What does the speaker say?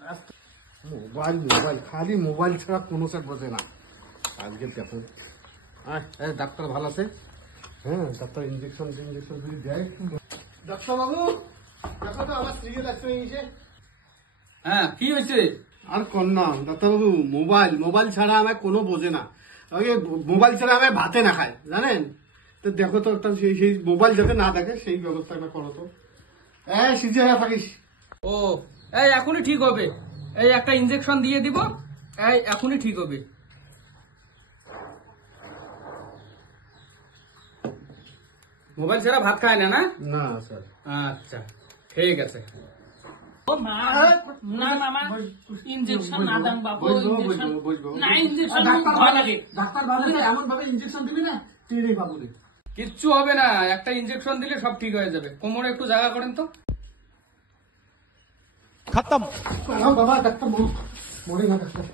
Mobile mobile খালি mobile ছাড়া কোনো স্যার বোঝে না আজকের দেখুন। ডাক্তার ভালো আছে? হ্যাঁ, ডাক্তার ইঞ্জেকশন যদি দেয়। ডাক্তারবাবু দেখো তো আমার স্ত্রীকে ডাক্তার নিয়েছে। হ্যাঁ, কি হয়েছে? আর কন্যা ডাক্তারবাবু, মোবাইল ছাড়া আমার কোনো বোঝে না। মোবাইল ছাড়া আমি ভাতে না খাই, জানেন তো? দেখো তো একটা সেই মোবাইল যাতে না দেখে সেই ব্যবস্থা একটা করো তো। সিজে হয়ে থাকিস। ও, এই এখনই ঠিক হবে। এই একটা ইনজেকশন দিয়ে দিব, এই এখনই ঠিক হবে। মোবাইল ছাড়া ভাত খায় না? না না স্যার। আচ্ছা, ঠিক আছে। ও মা, না মামা, ইনজেকশন না দেন বাবু, ইনজেকশন না, ইনজেকশন ভয় লাগে। ডাক্তার ভালো এমন ভাবে ইঞ্জেকশন দিবি না টেনে পাবো রে। কিচ্ছু হবে না, একটা ইনজেকশন দিলে সব ঠিক হয়ে যাবে। কোমরে একটু জায়গা করেন তো। খতম। বাবা ডাক্তার মরে না ডাক্তার।